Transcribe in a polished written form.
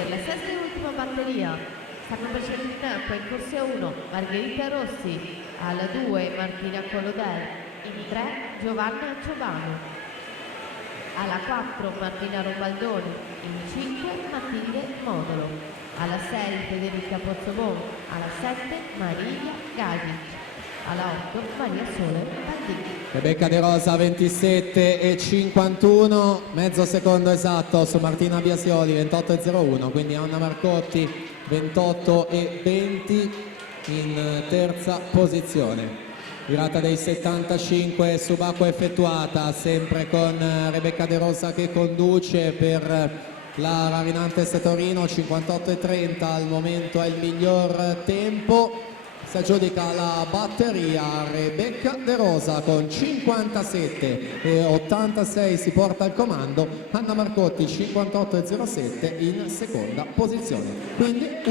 per la sesta e ultima batteria. Stanno facendo il tempo in corsia 1 Margherita Rossi, alla 2 Martina Collodel, in 3 Giovanna Ciobanu, alla 4 Martina Rombaldoni, in 5 Matilde Modolo, alla 6 Federica Pozzobon, alla 7 Maria Gagic, alla 8 Maria Sole Baldini. Rebecca De Rosa 27,51, mezzo secondo esatto su Martina Biasioli 28,01, quindi Anna Marcotti 28,20 in terza posizione. Virata dei 75 subacquea effettuata, sempre con Rebecca De Rosa che conduce per la Rarinantes Torino, 58,30 al momento è il miglior tempo. Si aggiudica la batteria Rebecca De Rosa con 57,86, si porta al comando. Anna Marcotti 58,07 in seconda posizione. Quindi